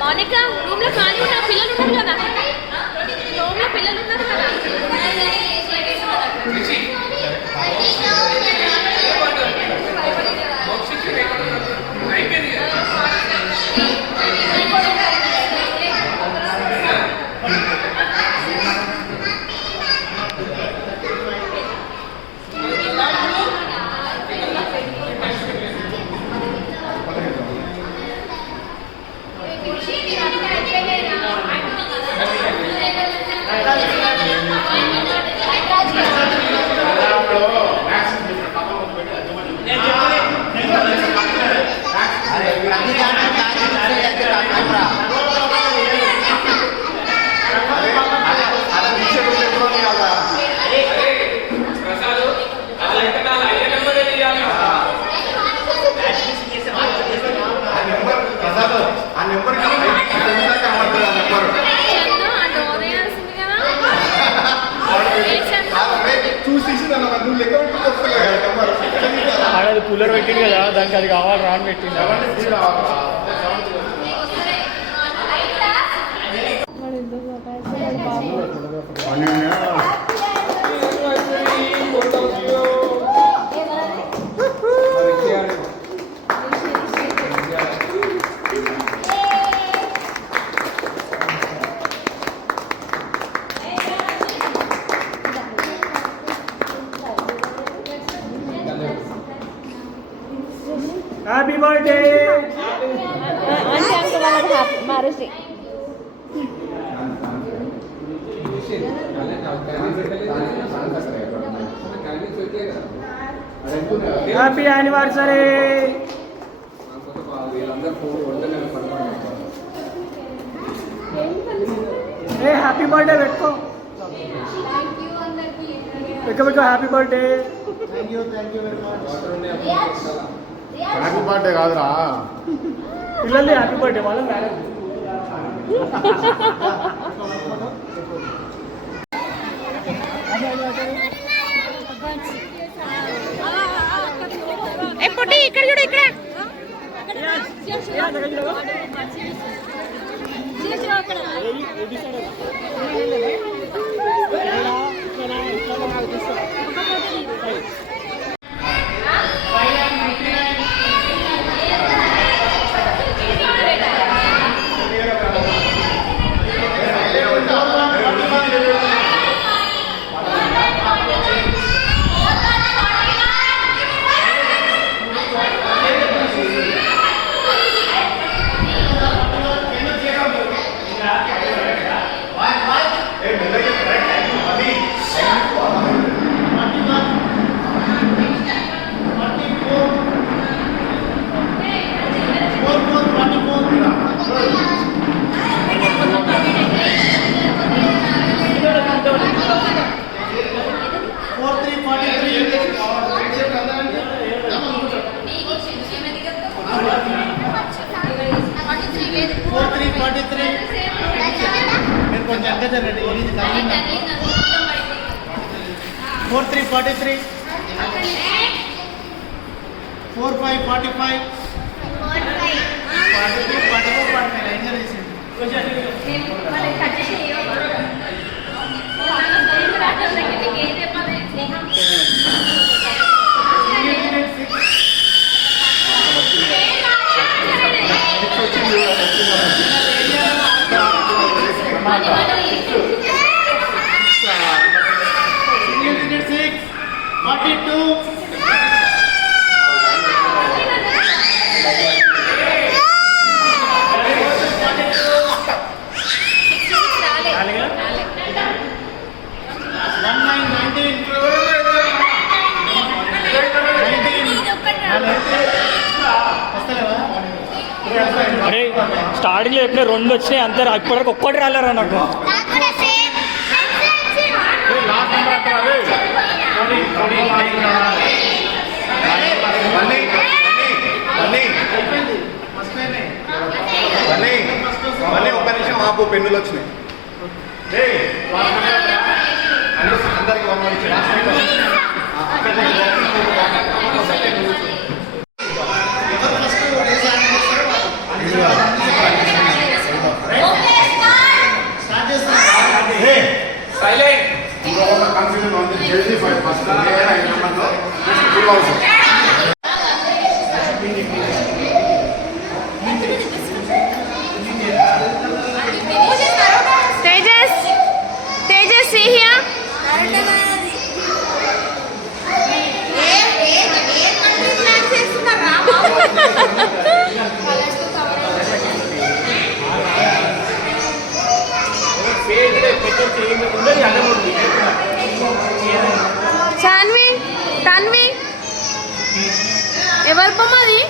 Mounika room లో ఖాళీ ఉన్న పిల్లలు ఉన్నారు కదా, రూమ్ లో పిల్లలు ఉన్నారు కదా. ఆడది కూలర్ పెట్టింది కదా, దానికి అది కావాలి రాని పెట్టింది. హ్యాపీ బర్త్డే ఆంటీ అంకుల్ వాళ్ళది మ్యారేజ్ డే. Happy anniversary. ఏ హ్యాపీ బర్త్డే పెట్టుకో, పెట్టుకో హ్యాపీ బర్త్డే. హ్యాపీ బర్త్డే కాదురా పిల్లల్ని హ్యాపీ బర్త్డే వాళ్ళ మ్యారేజ్. ఎప్పుడు ఇక్కడ చూడు, ఇక్కడ కొంచెం ఎంత జరగండి. 4343 45 45 అరే స్టార్టింగ్లో ఎప్పుడే 2 వచ్చినాయి అంతే, ఇప్పటివరకు ఒక్కటి రాలేరా నాకు. ఒక్క నిమిషం ఆపు, పెన్నులు వచ్చినాయి. అందరికి శాన్వి తన్వి ఎవరి బొమ్మ అది